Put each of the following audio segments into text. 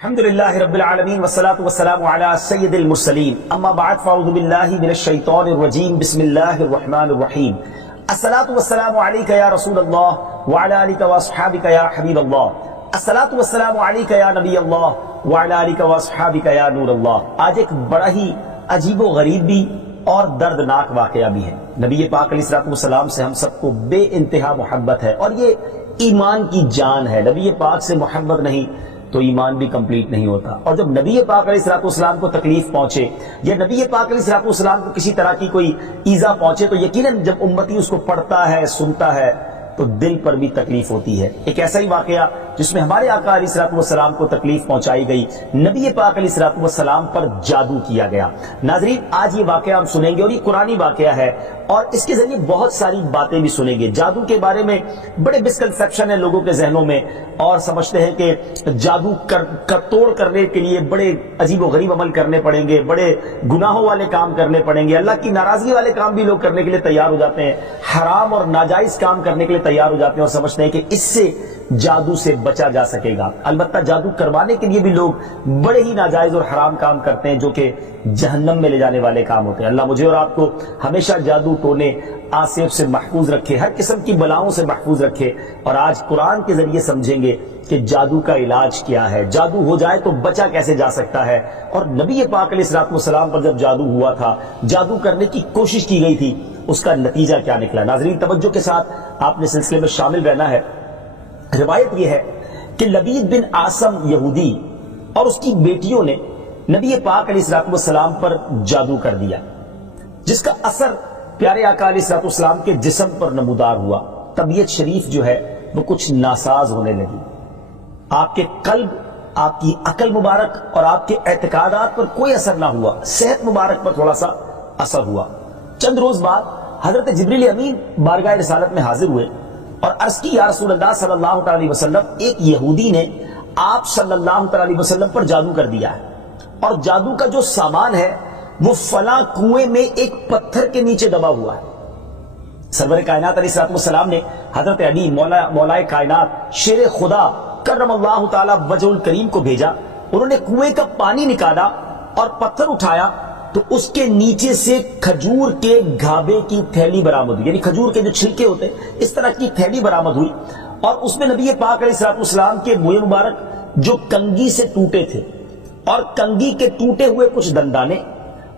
الحمد للہ رب العالمین والصلاة والسلام علی سید المرسلین اما بعد فاعوذ باللہ من الشیطان الرجیم بسم اللہ الرحمن الرحیم الصلاة والسلام علیک یا رسول اللہ وعلی آلک واصحابک یا حبیب اللہ الصلاة والسلام علیک یا نبی اللہ وعلی آلک واصحابک یا نور اللہ۔ آج ایک بڑا ہی عجیب و غریب بھی اور دردناک واقعہ بھی ہے۔ نبی پاک علیہ السلام سے ہم سب کو بے انتہا محبت ہے اور یہ ایمان کی جان ہے۔ نبی پاک سے محبت نہیں تو ایمان بھی کمپلیٹ نہیں ہوتا، اور جب نبی پاک علیہ السلام کو تکلیف پہنچے یا نبی پاک علیہ السلام کو کسی طرح کی کوئی ایذا پہنچے تو یقیناً جب امتی اس کو پڑھتا ہے سنتا ہے تو دل پر بھی تکلیف ہوتی ہے۔ ایک ایسا ہی واقعہ جس میں ہمارے آقا علیہ السلام کو تکلیف پہنچائی گئی، نبی پاک علیہ السلام پر جادو کیا گیا۔ ناظرین، آج یہ واقعہ ہم سنیں گے اور یہ قرآنی واقعہ ہے اور اس کے ذریعے بہت ساری باتیں بھی سنیں گے۔ جادو کے بارے میں بڑے مسکنسیپشن ہیں لوگوں کے ذہنوں میں، اور سمجھتے ہیں کہ جادو توڑ کرنے کے لیے بڑے عجیب و غریب عمل کرنے پڑیں گے، بڑے گناہوں والے کام کرنے پڑیں گے، اللہ کی ناراضگی والے کام بھی لوگ کرنے کے لیے تیار ہو جاتے ہیں، حرام اور ناجائز کام کرنے کے لیے تیار ہو جاتے ہیں اور سمجھتے ہیں کہ اس سے جادو سے بچا جا سکے گا۔ البتہ جادو کروانے کے لیے بھی لوگ بڑے ہی ناجائز اور حرام کام کرتے ہیں جو کہ جہنم میں لے جانے والے کام ہوتے ہیں۔ اللہ مجھے اور آپ کو ہمیشہ جادو ٹونے آصف سے محفوظ رکھے، ہر قسم کی بلاؤں سے محفوظ رکھے، اور آج قرآن کے ذریعے سمجھیں گے کہ جادو کا علاج کیا ہے، جادو ہو جائے تو بچا کیسے جا سکتا ہے، اور نبی پاک علیہ السلام پر جب جادو ہوا تھا، جادو کرنے کی کوشش کی گئی تھی، اس کا نتیجہ کیا نکلا۔ ناظرین، توجہ کے ساتھ آپ نے سلسلے میں شامل رہنا ہے۔ روایت یہ ہے کہ لبید بن عاصم یہودی اور اس کی بیٹیوں نے نبی پاک علیہ السلام پر جادو کر دیا، جس کا اثر پیارے آقا علیہ السلام کے جسم پر نمودار ہوا۔ طبیعت شریف جو ہے وہ کچھ ناساز ہونے لگی، آپ کے قلب، آپ کی عقل مبارک اور آپ کے اعتقادات پر کوئی اثر نہ ہوا، صحت مبارک پر تھوڑا سا اثر ہوا۔ چند روز بعد حضرت جبریل امین بارگاہ رسالت میں حاضر ہوئے اور عرض کی، یا رسول اللہ صلی اللہ علیہ وسلم، ایک یہودی نے آپ صلی اللہ علیہ وسلم پر جادو کر دیا ہے، اور جادو کا جو سامان ہے وہ فلاں کنویں میں ایک پتھر کے نیچے دبا ہوا ہے۔ سرور کائنات علیہ السلام نے حضرت علی مولا کائنات شیر خدا کرم اللہ تعالی وجہ الکریم کو بھیجا۔ انہوں نے کنویں کا پانی نکالا اور پتھر اٹھایا تو اس کے نیچے سے کھجور کے گھابے کی تھیلی برآمد ہوئی، یعنی کھجور کے جو چھلکے ہوتے ہیں اس طرح کی تھیلی برآمد ہوئی، اور اس میں نبی پاک علیہ السلام کے منہ مبارک جو کنگھی سے ٹوٹے تھے، اور کنگھی کے ٹوٹے ہوئے کچھ دندانے،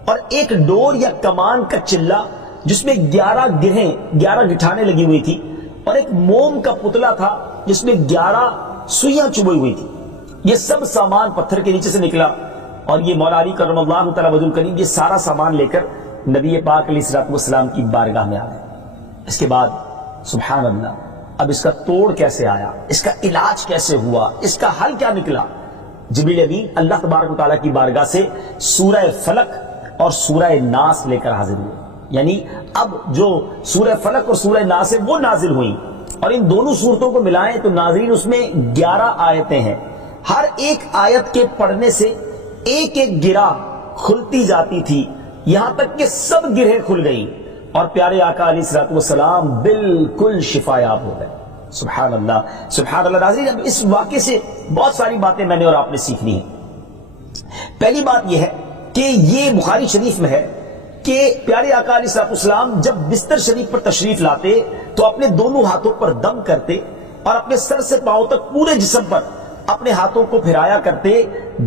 اور ایک ڈور یا کمان کا چلہ جس میں 11 گٹھانے لگی ہوئی تھی، اور ایک موم کا پتلا تھا جس میں 11 سوئیاں چبھی ہوئی تھی۔ یہ سب سامان پتھر کے نیچے سے نکلا، اور یہ مولا علی کرم اللہ تعالی وجہ الکریم یہ سارا سامان لے کر نبی پاک علیہ السلام کی بارگاہ میں آ گئے۔ اس کے بعد سبحان اللہ، اب اس کا توڑ کیسے آیا، اس کا علاج کیسے ہوا، اس کا حل کیا نکلا؟ جبریل امین اللہ تبارک و تعالیٰ کی بارگاہ سے سورہ فلق اور سورہ ناس لے کر حاضر ہوئے، یعنی اب جو سورہ فلق اور سورہ ناس ہے وہ نازل ہوئی، اور ان دونوں صورتوں کو ملائیں تو ناظرین اس میں 11 آیتیں ہیں۔ ہر ایک آیت کے پڑھنے سے ایک ایک گرہ کھلتی جاتی تھی، یہاں تک کہ سب گرہیں کھل گئی اور پیارے آقا علیہ السلام بالکل شفایاب ہو گئے۔ سبحان اللہ، سبحان اللہ۔ ناظرین، اب اس واقعے سے بہت ساری باتیں میں نے اور آپ نے سیکھنی ہیں۔ پہلی بات یہ ہے کہ یہ بخاری شریف میں ہے کہ پیارے آقا علیہ السلام جب بستر شریف پر تشریف لاتے تو اپنے دونوں ہاتھوں پر دم کرتے اور اپنے سر سے پاؤں تک پورے جسم پر اپنے ہاتھوں کو پھرایا کرتے،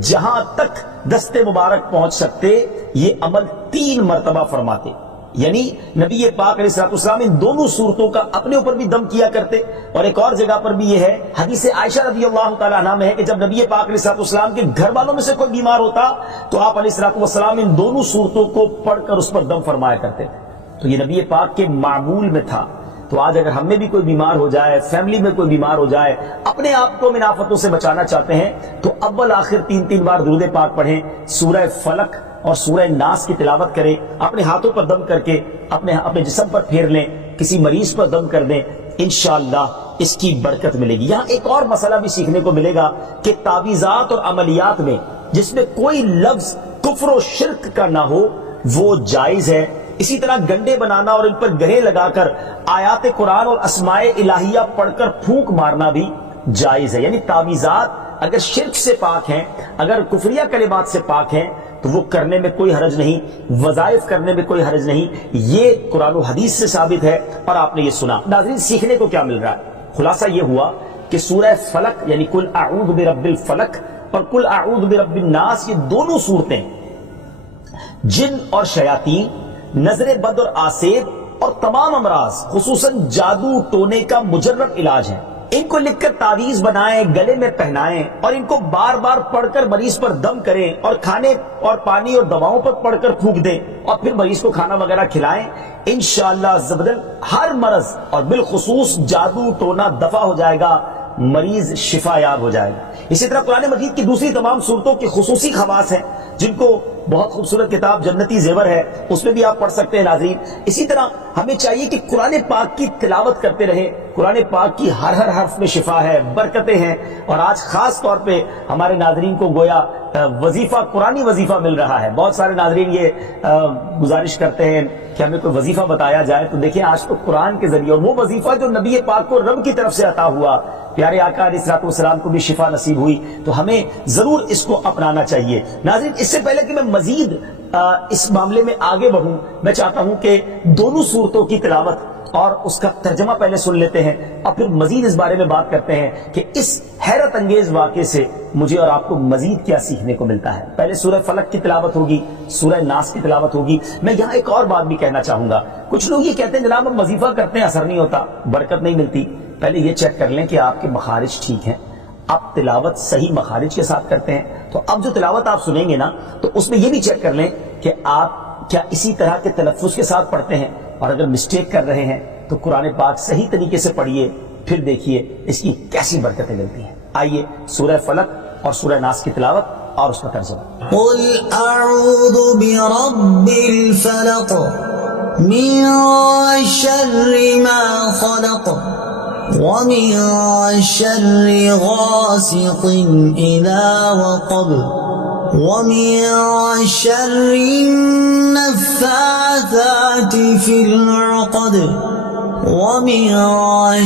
جہاں تک دست مبارک پہنچ سکتے یہ عمل 3 مرتبہ فرماتے، یعنی نبی پاک علیہ السلام ان دونوں صورتوں کا اپنے اوپر بھی دم کیا کرتے۔ اور ایک اور جگہ پر بھی یہ ہے، حدیث عائشہ رضی اللہ تعالیٰ عنہ میں ہے کہ جب نبی پاک علیہ السلام کے گھر والوں میں سے کوئی بیمار ہوتا تو آپ علیہ السلام ان دونوں صورتوں کو پڑھ کر اس پر دم فرمایا کرتے تھے۔ تو یہ نبی پاک کے معمول میں تھا۔ تو آج اگر ہم میں بھی کوئی بیمار ہو جائے، فیملی میں کوئی بیمار ہو جائے، اپنے آپ کو من آفتوں سے بچانا چاہتے ہیں تو اول آخر 3 بار درود پاک پڑھیں، سورہ فلق اور سورہ ناس کی تلاوت کریں، اپنے ہاتھوں پر دم کر کے اپنے جسم پر پھیر لیں، کسی مریض پر دم کر دیں، انشاءاللہ اس کی برکت ملے گی۔ یہاں ایک اور مسئلہ بھی سیکھنے کو ملے گا کہ تعویذات اور عملیات میں جس میں کوئی لفظ کفر و شرک کا نہ ہو وہ جائز ہے۔ اسی طرح گنڈے بنانا اور ان پر گرے لگا کر آیات قرآن اور اسماء الہیہ پڑھ کر پھونک مارنا بھی جائز ہے، یعنی تعویذات اگر شرک سے پاک ہیں، اگر کفریہ کلمات سے پاک ہیں تو وہ کرنے میں کوئی حرج نہیں، وظائف کرنے میں کوئی حرج نہیں، یہ قرآن و حدیث سے ثابت ہے اور آپ نے یہ سنا۔ ناظرین سیکھنے کو کیا مل رہا ہے؟ خلاصہ یہ ہوا کہ سورہ فلق یعنی قل اعوذ برب الفلق اور قل اعوذ برب الناس، یہ دونوں صورتیں جن اور شیاطین، نظر بد اور آسیب اور تمام امراض خصوصاً جادو ٹونے کا مجرب علاج ہیں۔ ان کو لکھ کر تعویذ بنائیں، گلے میں پہنائیں اور ان کو بار بار پڑھ کر مریض پر دم کریں اور کھانے اور پانی اور دواؤں پر پڑھ کر پھونک دیں اور پھر مریض کو کھانا وغیرہ کھلائیں، انشاءاللہ عز و جل ہر مرض اور بالخصوص جادو ٹونا دفع ہو جائے گا، مریض شفا یاب ہو جائے گا۔ اسی طرح قرآن مجید کی دوسری تمام صورتوں کی خصوصی خواص ہیں جن کو بہت خوبصورت کتاب جنتی زیور ہے اس میں بھی آپ پڑھ سکتے ہیں ناظرین۔ اسی طرح ہمیں چاہیے کہ قرآن پاک کی تلاوت کرتے رہیں، قرآن پاک کی ہر حرف میں شفا ہے، برکتیں ہیں، اور آج خاص طور پہ ہمارے ناظرین کو گویا وظیفہ، قرآنی وظیفہ مل رہا ہے۔ بہت سارے ناظرین یہ گزارش کرتے ہیں کہ ہمیں کوئی وظیفہ بتایا جائے، تو دیکھیں آج تو قرآن کے ذریعے، اور وہ وظیفہ جو نبی پاک کو رب کی طرف سے عطا ہوا، پیارے آقا علیہ الصلوۃ والسلام کو بھی شفا نصیب ہوئی، تو ہمیں ضرور اس کو اپنانا چاہیے۔ ناظرین اس سے پہلے کہ میں مزید اس معاملے میں آگے بڑھوں، میں چاہتا ہوں کہ دونوں صورتوں کی تلاوت اور اس کا ترجمہ پہلے سن لیتے ہیں اور پھر مزید اس بارے میں بات کرتے ہیں کہ اس حیرت انگیز واقعے سے مجھے اور آپ کو مزید کیا سیکھنے کو ملتا ہے۔ پہلے سورہ فلق کی تلاوت ہوگی، سورہ ناس کی تلاوت ہوگی۔ میں یہاں ایک اور بات بھی کہنا چاہوں گا، کچھ لوگ یہ کہتے ہیں جناب ہم وظیفہ کرتے ہیں اثر نہیں ہوتا، برکت نہیں ملتی۔ پہلے یہ چیک کر لیں کہ آپ کے مخارج ٹھیک ہیں، آپ تلاوت صحیح مخارج کے ساتھ کرتے ہیں۔ تو اب جو تلاوت آپ سنیں گے نا تو اس میں یہ بھی چیک کر لیں کہ آپ کیا اسی طرح کے تلفظ کے ساتھ پڑھتے ہیں، اور اگر مسٹیک کر رہے ہیں تو قرآن پاک صحیح طریقے سے پڑھیے، پھر دیکھیے اس کی کیسی برکتیں ملتی ہیں۔ آئیے سورہ فلق اور سورہ ناس کی تلاوت اور اس کا ترجمہ۔ قل اعوذ برب الفلق من شر ما خلق ومن شر غاسق اذا وقب ومن شر النفاثات في العقد ومن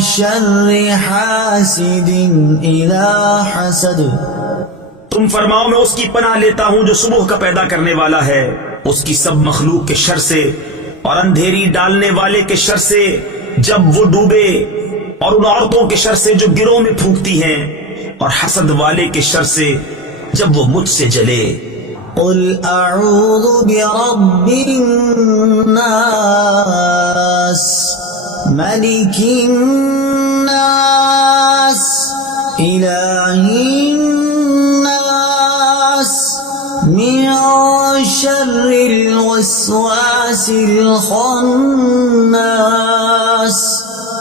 شر حاسد اذا حسد۔ تم فرماؤ میں اس کی پناہ لیتا ہوں جو صبح کا پیدا کرنے والا ہے، اس کی سب مخلوق کے شر سے اور اندھیری ڈالنے والے کے شر سے جب وہ ڈوبے، اور ان عورتوں کے شر سے جو گروہ میں پھونکتی ہیں، اور حسد والے کے شر سے جب وہ مجھ سے جلے۔ قل اعوذ برب الناس ملک الناس الہ الناس من شر الوسواس الخناس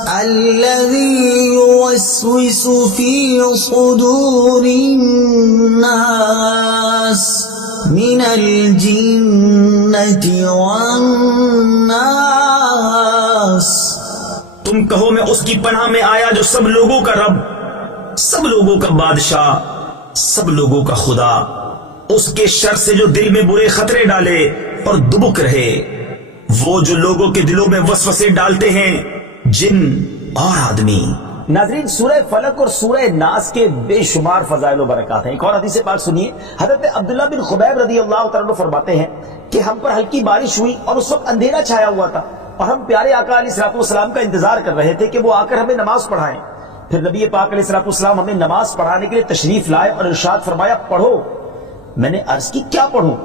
الذي يوسوس في صدور الناس من الجنة والناس۔ تم کہو میں اس کی پناہ میں آیا جو سب لوگوں کا رب، سب لوگوں کا بادشاہ، سب لوگوں کا خدا، اس کے شر سے جو دل میں برے خطرے ڈالے اور دبک رہے، وہ جو لوگوں کے دلوں میں وسوسے ڈالتے ہیں، جن اور آدمی۔ ناظرین سورہ فلق اور سورہ ناس کے بے شمار فضائل و برکات ہیں۔ ایک اور حدیث پاک سنیے، حضرت عبداللہ بن خبیب رضی اللہ تعالیٰ عنہ فرماتے ہیں کہ ہم پر ہلکی بارش ہوئی اور اس وقت اندھیرا چھایا ہوا تھا، اور ہم پیارے آقا علیہ الصلوۃ والسلام کا انتظار کر رہے تھے کہ وہ آ کر ہمیں نماز پڑھائیں۔ پھر نبی پاک علیہ الصلوۃ والسلام ہمیں نماز پڑھانے کے لیے تشریف لائے اور ارشاد فرمایا پڑھو۔ میں نے عرض کی کیا پڑھوں؟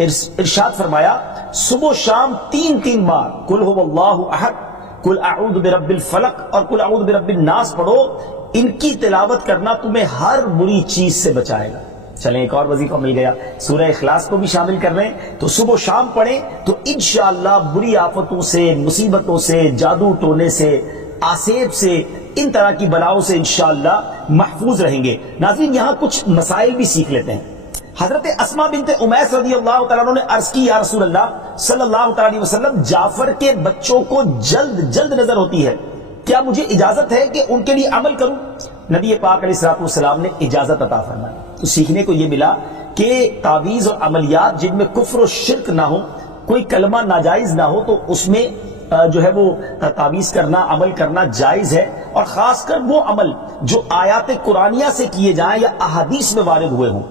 ارشاد فرمایا صبح و شام 3 بار قل هو اللہ احد، قل اعوذ برب الفلق اور قل اعوذ برب الناس پڑھو، ان کی تلاوت کرنا تمہیں ہر بری چیز سے بچائے گا۔ چلیں ایک اور وظیفہ مل گیا، سورہ اخلاص کو بھی شامل کر رہے ہیں، تو صبح و شام پڑھیں تو انشاءاللہ بری آفتوں سے، مصیبتوں سے، جادو ٹونے سے، آسیب سے، ان طرح کی بلاؤں سے انشاءاللہ محفوظ رہیں گے۔ ناظرین یہاں کچھ مسائل بھی سیکھ لیتے ہیں۔ حضرت اسماء بنت امیس رضی اللہ تعالیٰ عنہ نے عرض کی یا رسول اللہ صلی اللہ تعالیٰ علیہ وسلم، جعفر کے بچوں کو جلد نظر ہوتی ہے، کیا مجھے اجازت ہے کہ ان کے لیے عمل کروں؟ نبی پاک علیہ الصلوۃ والسلام نے اجازت عطا فرمائی۔ تو سیکھنے کو یہ ملا کہ تعویذ اور عملیات جن میں کفر و شرک نہ ہو، کوئی کلمہ ناجائز نہ ہو، تو اس میں جو ہے وہ تعویذ کرنا، عمل کرنا جائز ہے، اور خاص کر وہ عمل جو آیات قرآنیہ سے کیے جائیں یا احادیث میں وارد ہوئے ہوں۔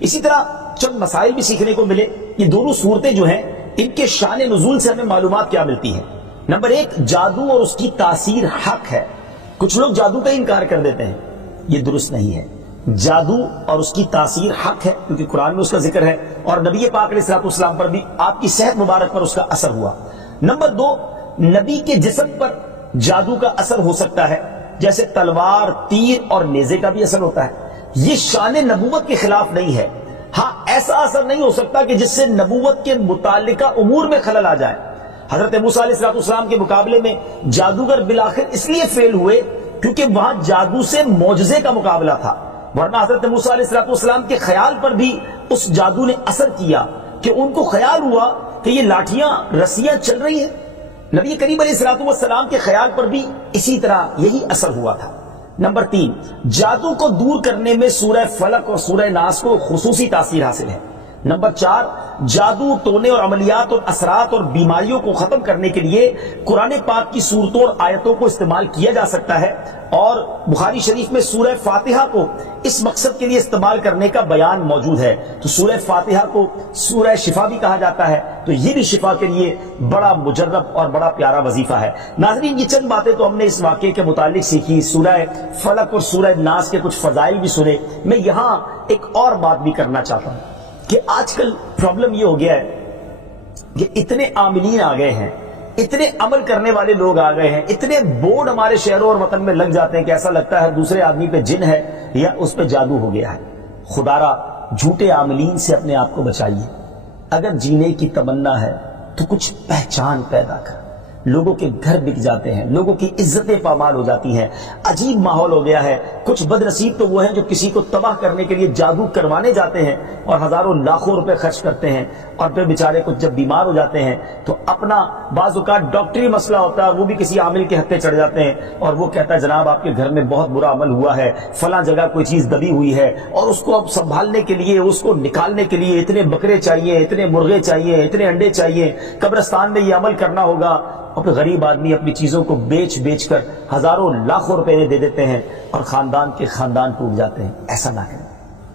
اسی طرح چند مسائل بھی سیکھنے کو ملے۔ یہ دونوں صورتیں جو ہیں ان کے شان نزول سے ہمیں معلومات کیا ملتی ہیں۔ نمبر ایک، جادو اور اس کی تاثیر حق ہے۔ کچھ لوگ جادو کا انکار کر دیتے ہیں، یہ درست نہیں ہے۔ جادو اور اس کی تاثیر حق ہے کیونکہ قرآن میں اس کا ذکر ہے، اور نبی پاک علیہ الصلوۃ والسلام پر بھی آپ کی صحت مبارک پر اس کا اثر ہوا۔ نمبر دو، نبی کے جسم پر جادو کا اثر ہو سکتا ہے، جیسے تلوار، تیر اور نیزے کا بھی اثر ہوتا ہے۔ یہ شان نبوت کے خلاف نہیں ہے۔ ہاں، ایسا اثر نہیں ہو سکتا کہ جس سے نبوت کے متعلقہ امور میں خلل آ جائے۔ حضرت موسیٰ علیہ السلام کے مقابلے میں جادوگر بالآخر اس لیے فیل ہوئے کیونکہ وہاں جادو سے معجزے کا مقابلہ تھا، ورنہ حضرت موسیٰ علیہ السلام کے خیال پر بھی اس جادو نے اثر کیا کہ ان کو خیال ہوا کہ یہ لاٹھیاں، رسیاں چل رہی ہیں۔ نبی کریم علیہ السلام کے خیال پر بھی اسی طرح یہی اثر ہوا تھا۔ نمبر تین، جادو کو دور کرنے میں سورہ فلق اور سورہ ناس کو خصوصی تاثیر حاصل ہے۔ نمبر چار، جادو، ٹونے اور عملیات اور اثرات اور بیماریوں کو ختم کرنے کے لیے قرآن پاک کی صورتوں اور آیتوں کو استعمال کیا جا سکتا ہے، اور بخاری شریف میں سورہ فاتحہ کو اس مقصد کے لیے استعمال کرنے کا بیان موجود ہے۔ تو سورہ فاتحہ کو سورہ شفا بھی کہا جاتا ہے، تو یہ بھی شفا کے لیے بڑا مجرب اور بڑا پیارا وظیفہ ہے۔ ناظرین، یہ چند باتیں تو ہم نے اس واقعے کے متعلق سیکھی، سورہ فلق اور سورہ ناس کے کچھ فضائل بھی سنے۔ میں یہاں ایک اور بات بھی کرنا چاہتا ہوں کہ آج کل پرابلم یہ ہو گیا ہے کہ اتنے عاملین آ گئے ہیں، اتنے عمل کرنے والے لوگ آ گئے ہیں، اتنے بورڈ ہمارے شہروں اور وطن میں لگ جاتے ہیں کہ ایسا لگتا ہے دوسرے آدمی پہ جن ہے یا اس پہ جادو ہو گیا ہے۔ خدا را جھوٹے عاملین سے اپنے آپ کو بچائیے۔ اگر جینے کی تمنا ہے تو کچھ پہچان پیدا کر۔ لوگوں کے گھر بک جاتے ہیں، لوگوں کی عزتیں پامال ہو جاتی ہیں، عجیب ماحول ہو گیا ہے۔ کچھ بد نصیب تو وہ ہیں جو کسی کو تباہ کرنے کے لیے جادو کروانے جاتے ہیں اور ہزاروں لاکھوں روپے خرچ کرتے ہیں، اور پھر بیچارے کچھ جب بیمار ہو جاتے ہیں تو اپنا بعض اوقات ڈاکٹری مسئلہ ہوتا ہے، وہ بھی کسی عامل کے ہتھے چڑھ جاتے ہیں اور وہ کہتا ہے جناب آپ کے گھر میں بہت برا عمل ہوا ہے، فلاں جگہ کوئی چیز دبی ہوئی ہے، اور اس کو اب سنبھالنے کے لیے، اس کو نکالنے کے لیے اتنے بکرے چاہیے، اتنے مرغے چاہیے، اتنے انڈے چاہیے، قبرستان میں یہ عمل کرنا ہوگا۔ اور پھر غریب آدمی اپنی چیزوں کو بیچ کر ہزاروں لاکھوں روپے دے دیتے ہیں اور خاندان کے خاندان ٹوٹ جاتے ہیں۔ ایسا نہ کریں،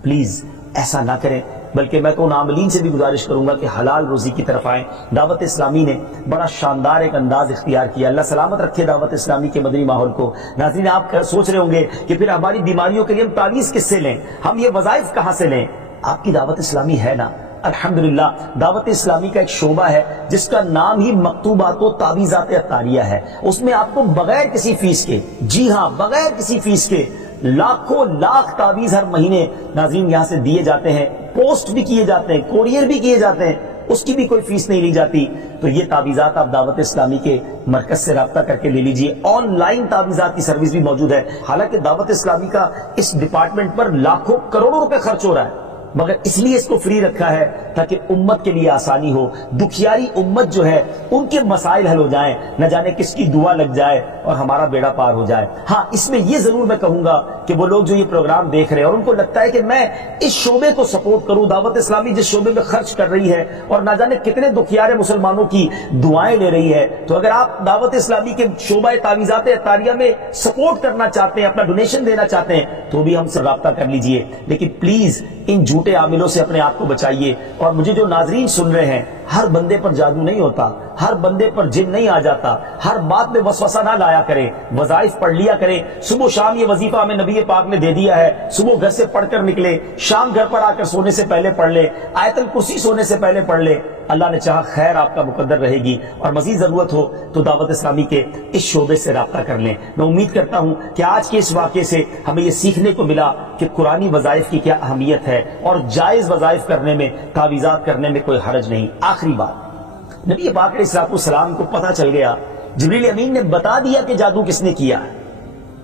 پلیز ایسا نہ کریں۔ بلکہ میں تو ان عاملین سے بھی گزارش کروں گا کہ حلال روزی کی طرف آئیں۔ دعوت اسلامی نے بڑا شاندار ایک انداز اختیار کیا، اللہ سلامت رکھے دعوت اسلامی کے مدنی ماحول کو۔ ناظرین، آپ سوچ رہے ہوں گے کہ پھر ہماری بیماریوں کے لیے ہم تعویذ کس سے لیں، ہم یہ وظائف کہاں سے لیں؟ آپ کی دعوت اسلامی ہے نا۔ الحمدللہ دعوت اسلامی کا ایک شعبہ ہے جس کا نام ہی مکتوبات و تعویذات عطاریہ ہے۔ اس میں آپ کو بغیر کسی فیس کے، جی ہاں بغیر کسی فیس کے، لاکھوں لاکھ تعویذ ہر مہینے ناظرین یہاں سے دیے جاتے ہیں، پوسٹ بھی کیے جاتے ہیں، کوریئر بھی کیے جاتے ہیں، اس کی بھی کوئی فیس نہیں لی جاتی۔ تو یہ تعویذات آپ دعوت اسلامی کے مرکز سے رابطہ کر کے لے لیجئے۔ آن لائن تعویذات کی سروس بھی موجود ہے۔ حالانکہ دعوت اسلامی کا اس ڈپارٹمنٹ پر لاکھوں کروڑوں روپے خرچ ہو رہا ہے، مگر اس لیے اس کو فری رکھا ہے تاکہ امت کے لیے آسانی ہو، دکھیاری امت جو ہے ان کے مسائل حل ہو جائیں، نہ جانے کس کی دعا لگ جائے اور ہمارا بیڑا پار ہو جائے۔ ہاں، اس میں یہ ضرور میں کہوں گا کہ وہ لوگ جو یہ پروگرام دیکھ رہے ہیں اور ان کو لگتا ہے کہ میں اس شعبے کو سپورٹ کروں، دعوت اسلامی جس شعبے میں خرچ کر رہی ہے اور نہ جانے کتنے دکھیارے مسلمانوں کی دعائیں لے رہی ہے، تو اگر آپ دعوت اسلامی کے شعبہ تعویذات عطاریہ میں سپورٹ کرنا چاہتے ہیں، اپنا ڈونیشن دینا چاہتے ہیں، تو بھی ہم سے رابطہ کر لیجئے۔ لیکن پلیز ان جھوٹے عاملوں سے اپنے آپ کو بچائیے۔ اور مجھے جو ناظرین سن رہے ہیں، ہر بندے پر جادو نہیں ہوتا، ہر بندے پر جن نہیں آ جاتا، ہر بات میں وسوسہ نہ لایا کریں، وظائف پڑھ لیا کریں۔ صبح و شام یہ وظیفہ ہمیں نبی پاک نے دے دیا ہے، صبح گھر سے پڑھ کر نکلے، شام گھر پر آ کر سونے سے پہلے پڑھ لے، آیت الکرسی سونے سے پہلے پڑھ لے۔ اللہ نے چاہا خیر آپ کا مقدر رہے گی، اور مزید ضرورت ہو تو دعوت اسلامی کے اس شعبے سے رابطہ کر لیں۔ میں امید کرتا ہوں کہ آج کے اس واقعے سے ہمیں یہ سیکھنے کو ملا کہ قرآنی وظائف کی کیا اہمیت ہے، اور جائز وظائف کرنے میں، تعویذات کرنے میں کوئی حرج نہیں۔ آخری بات، نبی پاک علیہ السلام کو پتہ چل گیا، جبریل امین نے بتا دیا کہ جادو کس نے کیا،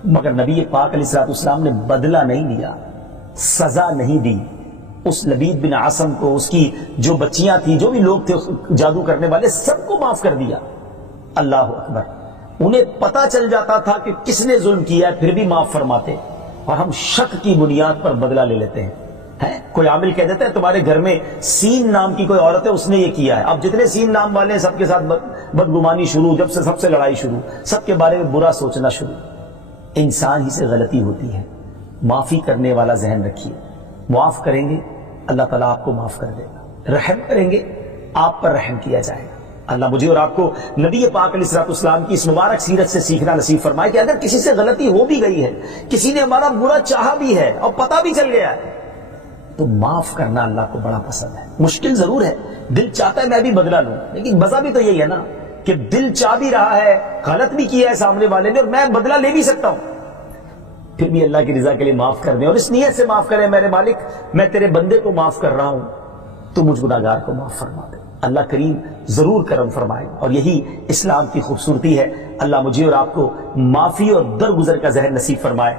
مگر نبی پاک علیہ السلام نے بدلہ نہیں لیا، سزا نہیں دی۔ اس لبید بن عاصم کو، اس کی جو بچیاں تھیں، جو بھی لوگ تھے جادو کرنے والے، سب کو معاف کر دیا۔ اللہ اکبر! انہیں پتہ چل جاتا تھا کہ کس نے ظلم کیا ہے، پھر بھی معاف فرماتے، اور ہم شک کی بنیاد پر بدلہ لے لیتے ہیں۔ کوئی عامل کہہ دیتا ہے تمہارے گھر میں سین نام کی کوئی عورت ہے، اس نے یہ کیا ہے، اب جتنے سین نام والے ہیں سب کے ساتھ بدگمانی شروع، جب سے سب سے لڑائی شروع، سب کے بارے میں برا سوچنا شروع۔ انسان ہی سے غلطی ہوتی ہے، معافی کرنے والا ذہن رکھیے، معاف کریں گے اللہ تعالیٰ آپ کو معاف کر دے گا، رحم کریں گے آپ پر رحم کیا جائے گا۔ اللہ مجھے اور آپ کو نبی پاک علیہ الصلوۃ والسلام کی اس مبارک سیرت سے سیکھنا نصیب فرمائے کہ اگر کسی سے غلطی ہو بھی گئی ہے، کسی نے ہمارا برا چاہا بھی ہے اور پتہ بھی چل گیا ہے، تو معاف کرنا اللہ کو بڑا پسند ہے۔ مشکل ضرور ہے، دل چاہتا ہے میں بھی بدلہ لوں، لیکن مزہ بھی تو یہی ہے نا کہ دل چاہ بھی رہا ہے، غلط بھی کیا ہے سامنے والے نے اور میں بدلہ لے بھی سکتا ہوں، پھر بھی اللہ کی رضا کے لیے معاف کر دیں اور اس نیت سے معاف کریں میرے مالک میں تیرے بندے کو معاف کر رہا ہوں تو مجھ گناہگار کو معاف فرما دے۔ اللہ کریم ضرور کرم فرمائے اور یہی اسلام کی خوبصورتی ہے۔ اللہ مجھے اور آپ کو معافی اور درگزر کا ذہن نصیب فرمائے۔